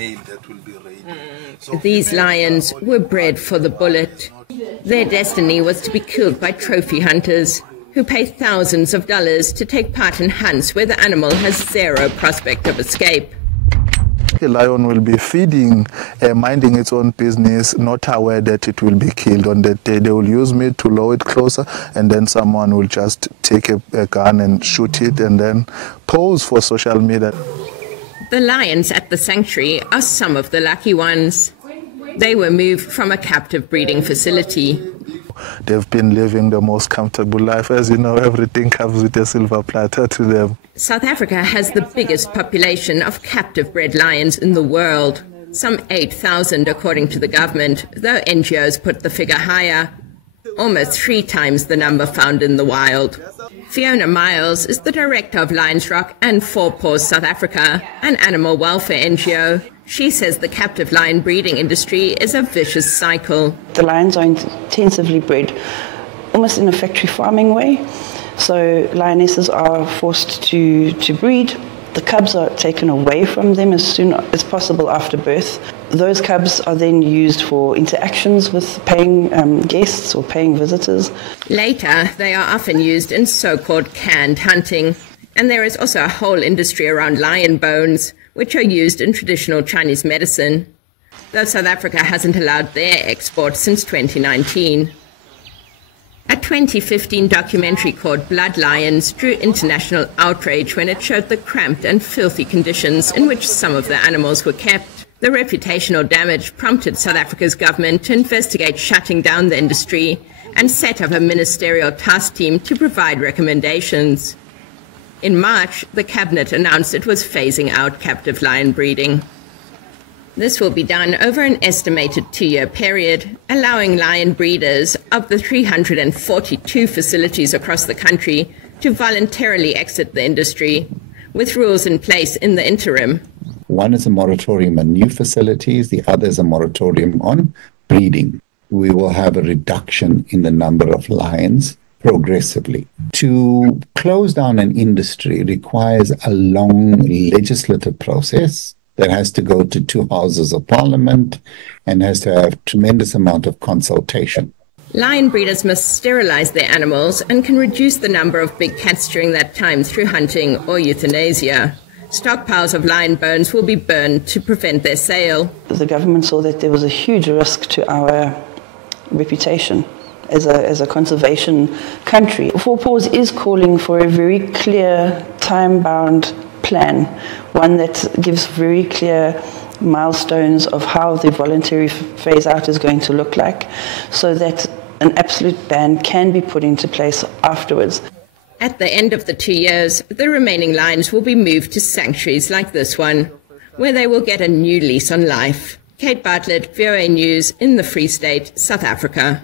male that will be raided. These lions were bred for the bullet. Their destiny was to be killed by trophy hunters who pay thousands of dollars to take part in hunts where the animal has zero prospect of escape. A lion will be feeding, minding its own business, not aware that it will be killed. On that day, they will use meat to lure it closer, and then someone will just take a gun and shoot it and then pose for social media. The lions at the sanctuary are some of the lucky ones. They were moved from a captive breeding facility. They've been living the most comfortable life. As you know, everything comes with a silver platter to them. South Africa has the biggest population of captive-bred lions in the world. Some 8,000 according to the government, though NGOs put the figure higher. Almost 3 times the number found in the wild. Fiona Miles is the director of Lions Rock and Four Paws South Africa, an animal welfare NGO. She says the captive lion breeding industry is a vicious cycle. The lions are intensively bred, almost in a factory farming way. So lionesses are forced to breed. The cubs are taken away from them as soon as possible after birth. Those cubs are then used for interactions with paying guests or paying visitors. Later, they are often used in so-called canned hunting. And there is also a whole industry around lion bones, which are used in traditional Chinese medicine, though South Africa hasn't allowed their export since 2019. A 2015 documentary called Blood Lions drew international outrage when it showed the cramped and filthy conditions in which some of the animals were kept. The reputational damage prompted South Africa's government to investigate shutting down the industry and set up a ministerial task team to provide recommendations. In March, the cabinet announced it was phasing out captive lion breeding. This will be done over an estimated 2-year period, allowing lion breeders of the 342 facilities across the country to voluntarily exit the industry, with rules in place in the interim. One is a moratorium on new facilities, the other is a moratorium on breeding. We will have a reduction in the number of lions progressively. To close down an industry requires a long legislative process that has to go to 2 houses of parliament and has to have tremendous amount of consultation. Lion breeders must sterilize their animals and can reduce the number of big cats during that time through hunting or euthanasia. Stockpiles of lion bones will be burned to prevent their sale. The government saw that there was a huge risk to our reputation as a conservation country. Four Paws is calling for a very clear, time-bound plan, one that gives very clear milestones of how the voluntary phase-out is going to look like, so that an absolute ban can be put into place afterwards. At the end of the 2 years, the remaining lions will be moved to sanctuaries like this one, where they will get a new lease on life. Kate Bartlett, VOA News in the Free State, South Africa.